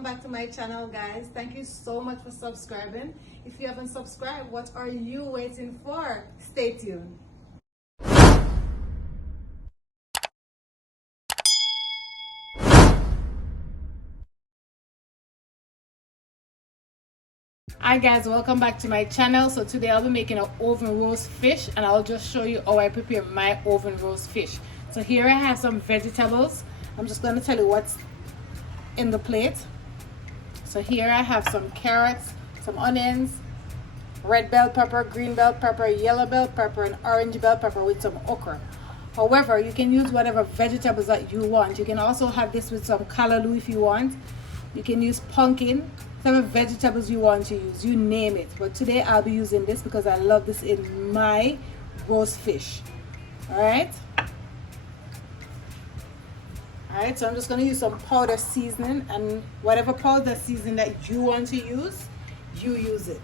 welcome back to my channel, guys. Thank you so much for subscribing. If you haven't subscribed, what are you waiting for? Stay tuned. Hi guys, welcome back to my channel. So today I'll be making an oven roast fish, and I'll just show you how I prepare my oven roast fish. So here I have some vegetables. I'm just going to tell you what's in the plate. So here I have some carrots, some onions, red bell pepper, green bell pepper, yellow bell pepper, and orange bell pepper with some okra. However, you can use whatever vegetables that you want. You can also have this with some callaloo if you want. You can use pumpkin, whatever vegetables you want to use, you name it. But today I'll be using this because I love this in my roast fish. Alright, so I'm just going to use some powder seasoning, and whatever powder seasoning that you want to use, you use it.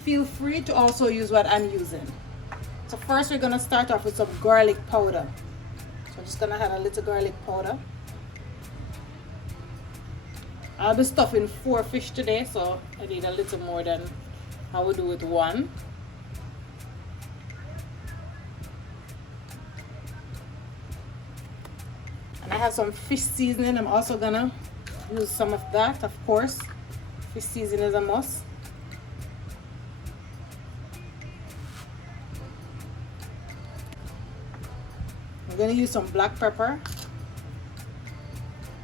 Feel free to also use what I'm using. So first we're going to start off with some garlic powder. So I'm just going to add a little garlic powder. I'll be stuffing 4 fish today, so I need a little more than I would do with 1. And I have some fish seasoning. I'm also going to use some of that, of course. Fish seasoning is a must. I'm going to use some black pepper,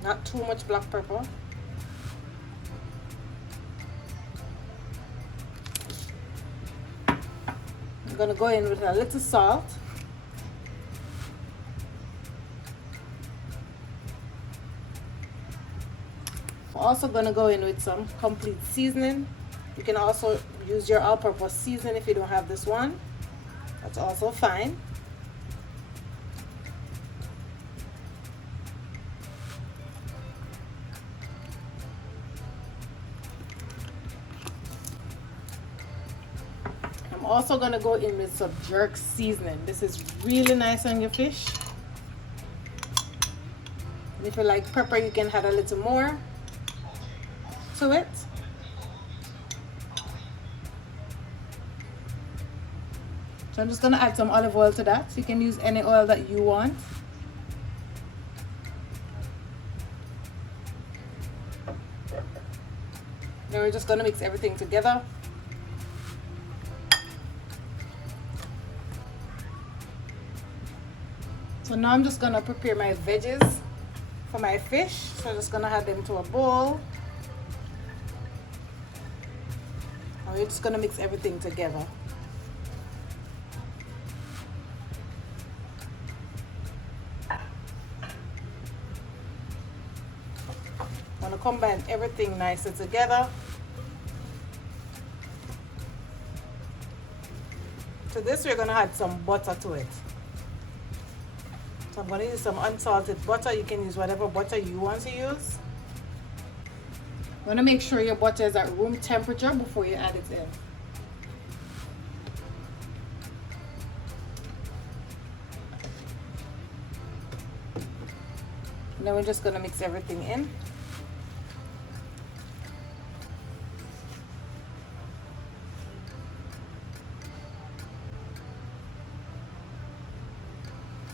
not too much black pepper. I'm going to go in with a little salt. I'm also going to go in with some complete seasoning. You can also use your all-purpose seasoning if you don't have this one. That's also fine. I'm also going to go in with some jerk seasoning. This is really nice on your fish. And if you like pepper, you can add a little more to it. So I'm just going to add some olive oil to that. You can use any oil that you want. Then we're just going to mix everything together. So now I'm just going to prepare my veggies for my fish. So I'm just going to add them to a bowl. And we're just going to mix everything together. I'm going to combine everything nicely together. To this we're going to add some butter to it. So I'm going to use some unsalted butter. You can use whatever butter you want to use. You want to make sure your butter is at room temperature before you add it in. And then we're just going to mix everything in.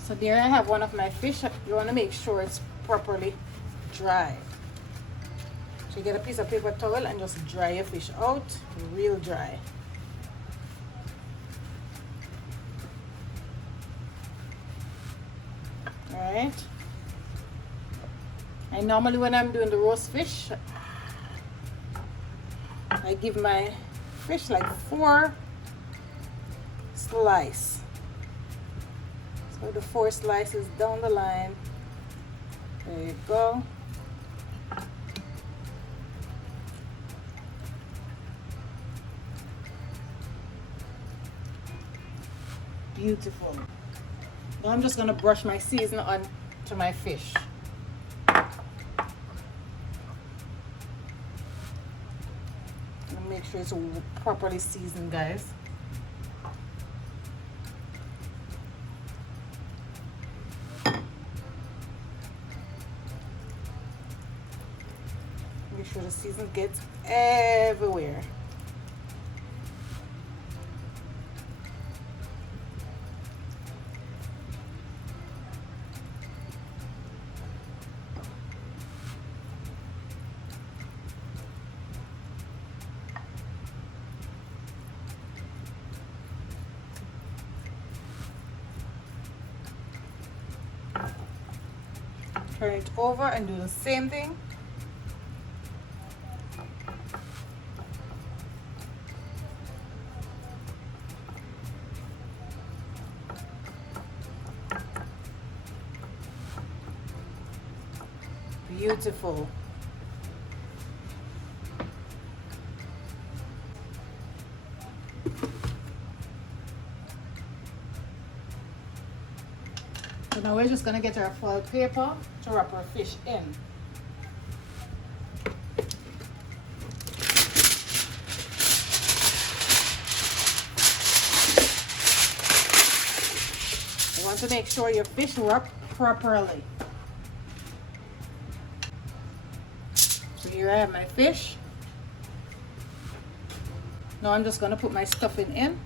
So there I have one of my fish. You want to make sure it's properly dry. So you get a piece of paper towel and just dry your fish out, real dry. Alright. And normally when I'm doing the roast fish, I give my fish like 4 slices. So the 4 slices down the line. There you go. Beautiful. Now I'm just going to brush my seasoning on to my fish. Make sure it's properly seasoned, guys. Make sure the season gets everywhere. Turn it over and do the same thing. Beautiful. So now we're just gonna get our foil paper to wrap our fish in. You want to make sure your fish wrap properly. So here I have my fish. Now I'm just gonna put my stuffing in.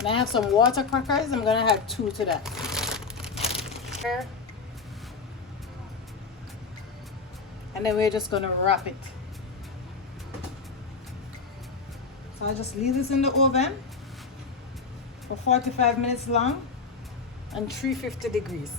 And I have some water crackers. I'm gonna add 2 to that. And then we're just gonna wrap it. So I'll just leave this in the oven for 45 minutes long and 350 degrees.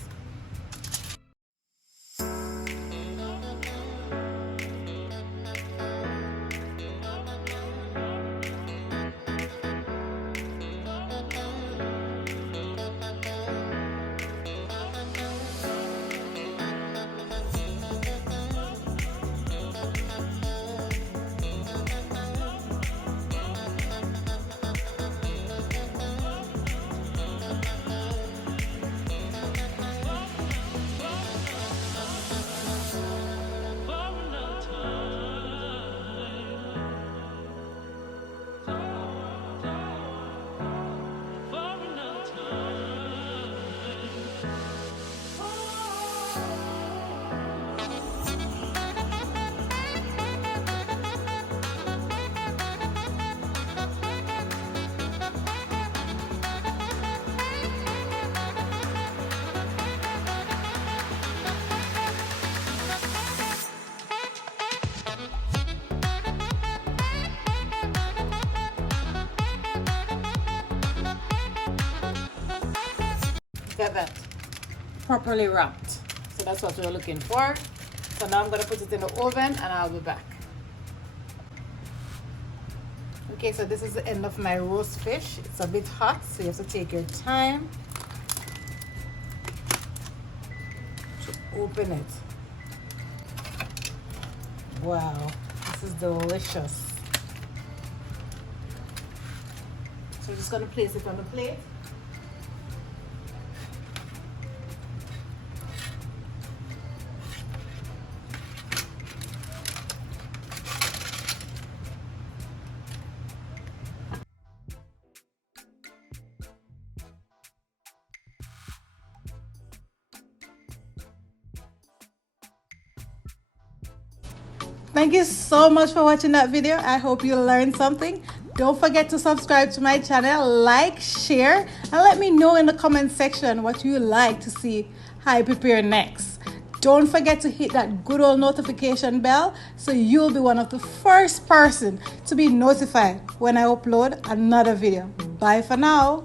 Get that properly wrapped. So that's what we're looking for. So now I'm going to put it in the oven and I'll be back. Okay, so this is the end of my roast fish. It's a bit hot, so you have to take your time to open it. Wow, this is delicious. So I'm just going to place it on the plate. Thank you so much for watching that video. I hope you learned something. Don't forget to subscribe to my channel, like, share, and let me know in the comment section what you like to see I prepare next. Don't forget to hit that good old notification bell so you'll be one of the first person to be notified when I upload another video. Bye for now.